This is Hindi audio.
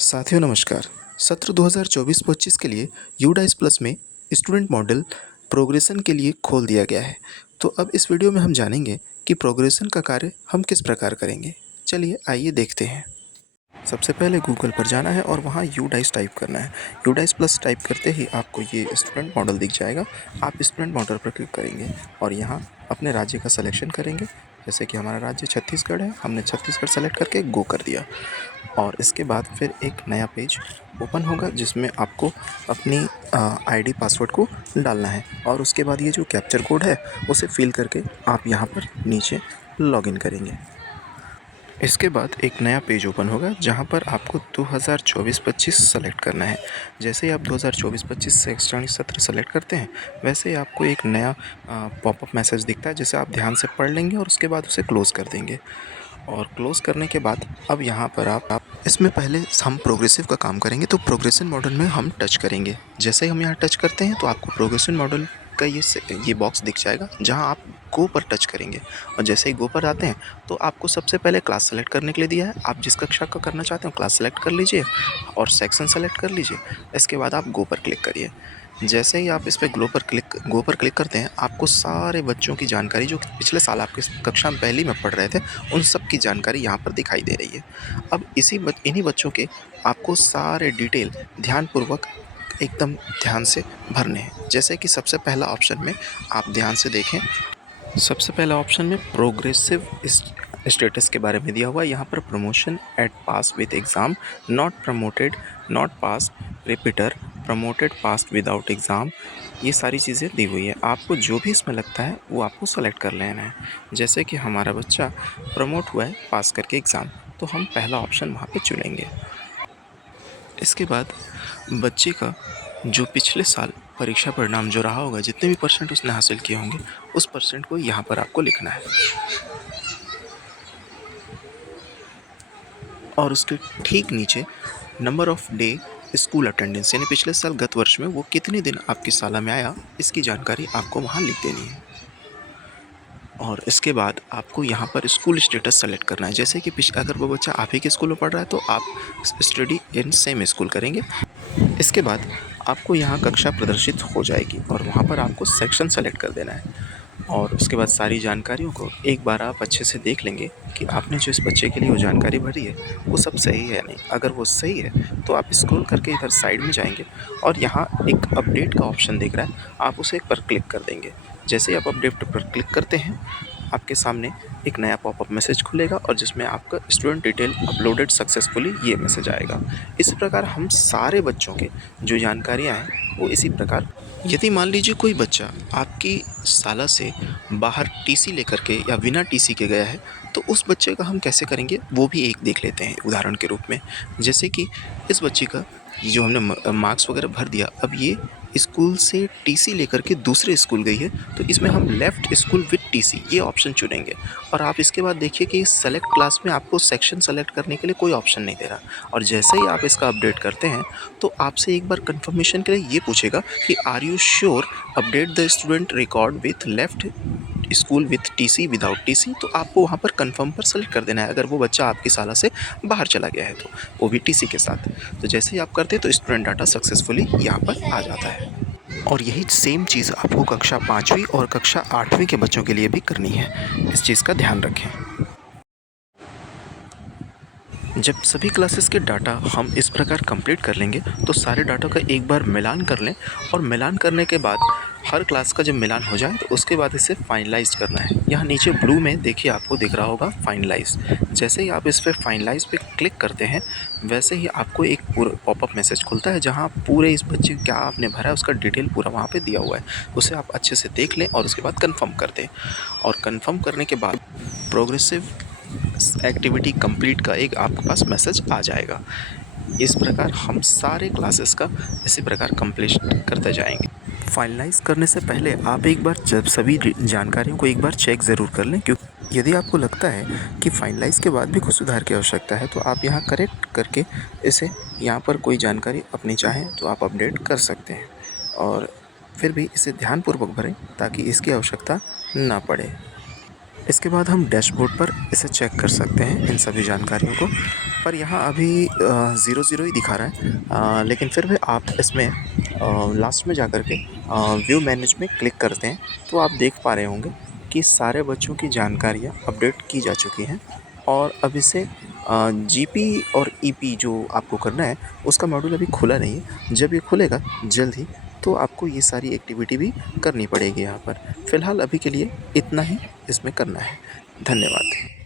साथियों नमस्कार। सत्र 2024-25 के लिए यूडाइस प्लस में स्टूडेंट मॉडल प्रोग्रेशन के लिए खोल दिया गया है। तो अब इस वीडियो में हम जानेंगे कि प्रोग्रेशन का कार्य हम किस प्रकार करेंगे। चलिए आइए देखते हैं। सबसे पहले गूगल पर जाना है और वहाँ यूडाइस टाइप करना है। यूडाइस प्लस टाइप करते ही आपको ये स्टूडेंट मॉडल दिख जाएगा। आप स्टूडेंट मॉडल पर क्लिक करेंगे और यहाँ अपने राज्य का सिलेक्शन करेंगे। जैसे कि हमारा राज्य छत्तीसगढ़ है, हमने छत्तीसगढ़ सेलेक्ट करके गो कर दिया। और इसके बाद फिर एक नया पेज ओपन होगा जिसमें आपको अपनी आईडी पासवर्ड को डालना है और उसके बाद ये जो कैप्चर कोड है उसे फिल करके आप यहाँ पर नीचे लॉगिन करेंगे। इसके बाद एक नया पेज ओपन होगा जहाँ पर आपको 2024-25 सेलेक्ट करना है। जैसे ही आप 2024-25 शैक्षणिक सत्र सेलेक्ट करते हैं वैसे ही आपको एक नया पॉपअप मैसेज दिखता है जिसे आप ध्यान से पढ़ लेंगे और उसके बाद उसे क्लोज़ कर देंगे। और क्लोज़ करने के बाद अब यहाँ पर आप इसमें पहले हम प्रोग्रेसिव का काम करेंगे तो प्रोग्रेशन मॉडल में हम टच करेंगे। जैसे ही हम यहाँ टच करते हैं तो आपको प्रोग्रेशन मॉडल का ये बॉक्स दिख जाएगा जहाँ आप गो पर टच करेंगे और जैसे ही गो पर आते हैं तो आपको सबसे पहले क्लास सेलेक्ट करने के लिए दिया है। आप जिस कक्षा का करना चाहते हो क्लास सेलेक्ट कर लीजिए और सेक्शन सेलेक्ट कर लीजिए। इसके बाद आप गो पर क्लिक करिए। जैसे ही आप इस पे गो पर क्लिक करते हैं आपको सारे बच्चों की जानकारी जो पिछले साल आपकी कक्षा पहली में पढ़ रहे थे उन सब की जानकारी यहाँ पर दिखाई दे रही है। अब इन्हीं बच्चों के आपको सारे डिटेल ध्यानपूर्वक एकदम ध्यान से भरने हैं। जैसे कि सबसे पहला ऑप्शन में आप ध्यान से देखें, सबसे पहला ऑप्शन में प्रोग्रेसिव स्टेटस के बारे में दिया हुआ है। यहाँ पर promotion at pass with exam, not promoted, not pass, repeater, promoted pass without exam, ये सारी चीज़ें दी हुई है। आपको जो भी इसमें लगता है वो आपको सेलेक्ट कर लेना है। जैसे कि हमारा बच्चा प्रमोट हुआ है पास करके एग्ज़ाम, तो हम पहला ऑप्शन वहाँ पे चुनेंगे। इसके बाद बच्चे का जो पिछले साल परीक्षा परिणाम जो रहा होगा, जितने भी परसेंट उसने हासिल किए होंगे उस परसेंट को यहाँ पर आपको लिखना है। और उसके ठीक नीचे number of day school attendance, यानी पिछले साल गत वर्ष में वो कितने दिन आपकी शाला में आया, इसकी जानकारी आपको वहाँ लिख देनी है। और इसके बाद आपको यहाँ पर स्कूल स्टेटस सेलेक्ट करना है। जैसे कि अगर वो बच्चा आप ही के स्कूल में पढ़ रहा है तो आप स्टडी इन सेम स्कूल करेंगे। इसके बाद आपको यहाँ कक्षा प्रदर्शित हो जाएगी और वहाँ पर आपको सेक्शन सेलेक्ट कर देना है। और उसके बाद सारी जानकारियों को एक बार आप अच्छे से देख लेंगे कि आपने जो इस बच्चे के लिए वो जानकारी भरी है वो सब सही है या नहीं। अगर वो सही है तो आप स्क्रॉल करके इधर साइड में जाएंगे और यहाँ एक अपडेट का ऑप्शन दिख रहा है, आप उसे एक बार क्लिक कर देंगे। जैसे ही आप अपडेट पर क्लिक करते हैं आपके सामने एक नया पॉपअप मैसेज खुलेगा और जिसमें आपका स्टूडेंट डिटेल अपलोडेड सक्सेसफुली ये मैसेज आएगा। इस प्रकार हम सारे बच्चों के जो जानकारियाँ हैं वो इसी प्रकार, यदि मान लीजिए कोई बच्चा आपकी शाला से बाहर टीसी लेकर के या बिना टीसी के गया है तो उस बच्चे का हम कैसे करेंगे वो भी एक देख लेते हैं उदाहरण के रूप में। जैसे कि इस बच्चे का जो हमने मार्क्स वगैरह भर दिया, अब ये स्कूल से टीसी लेकर के दूसरे स्कूल गई है तो इसमें हम लेफ़्ट स्कूल विद टीसी ये ऑप्शन चुनेंगे। और आप इसके बाद देखिए कि सेलेक्ट क्लास में आपको सेक्शन सेलेक्ट करने के लिए कोई ऑप्शन नहीं दे रहा। और जैसे ही आप इसका अपडेट करते हैं तो आपसे एक बार कंफर्मेशन के लिए ये पूछेगा कि are you sure update the student record with left school with TC without TC, तो आपको वहाँ पर कंफर्म पर सेलेक्ट कर देना है अगर वो बच्चा आपकी शाला से बाहर चला गया है तो वो भी टीसी के साथ। तो जैसे ही आप करते हैं तो स्टूडेंट डाटा सक्सेसफुली यहाँ पर आ जाता है। और यही सेम चीज़ आपको कक्षा 5वीं और कक्षा 8वीं के बच्चों के लिए भी करनी है। इस चीज़ का ध्यान रखें। जब सभी क्लासेस के डाटा हम इस प्रकार कंप्लीट कर लेंगे तो सारे डाटा का एक बार मिलान कर लें और मिलान करने के बाद हर क्लास का जब मिलान हो जाए तो उसके बाद इसे फाइनलाइज करना है। यहाँ नीचे ब्लू में देखिए आपको दिख रहा होगा फाइनलाइज। जैसे ही आप इस पर फाइनलाइज पे क्लिक करते हैं वैसे ही आपको एक पूरा पॉपअप मैसेज खुलता है जहाँ पूरे इस बच्चे क्या आपने भरा है उसका डिटेल पूरा वहाँ पे दिया हुआ है। उसे आप अच्छे से देख लें और उसके बाद कन्फर्म कर दें। और कन्फर्म करने के बाद प्रोग्रेसिव एक्टिविटी कंप्लीट का एक आपके पास मैसेज आ जाएगा। इस प्रकार हम सारे क्लासेस का इसी प्रकार कंप्लीट करते जाएंगे। फाइनलाइज करने से पहले आप एक बार जब सभी जानकारियों को एक बार चेक ज़रूर कर लें, क्योंकि यदि आपको लगता है कि फाइनलाइज के बाद भी कुछ सुधार की आवश्यकता है तो आप यहाँ करेक्ट करके इसे यहाँ पर कोई जानकारी अपनी चाहें तो आप अपडेट कर सकते हैं। और फिर भी इसे ध्यानपूर्वक भरें ताकि इसकी आवश्यकता ना पड़े। इसके बाद हम डैशबोर्ड पर इसे चेक कर सकते हैं इन सभी जानकारियों को। पर यहाँ अभी 0 ही दिखा रहा है, लेकिन फिर भी आप इसमें लास्ट में जाकर के व्यू मैनेज में क्लिक करते हैं तो आप देख पा रहे होंगे कि सारे बच्चों की जानकारियाँ अपडेट की जा चुकी हैं। और अब इसे जीपी और ईपी जो आपको करना है उसका मॉड्यूल अभी खुला नहीं है। जब ये खुलेगा जल्द ही तो आपको ये सारी एक्टिविटी भी करनी पड़ेगी यहाँ पर। फ़िलहाल अभी के लिए इतना ही इसमें करना है। धन्यवाद।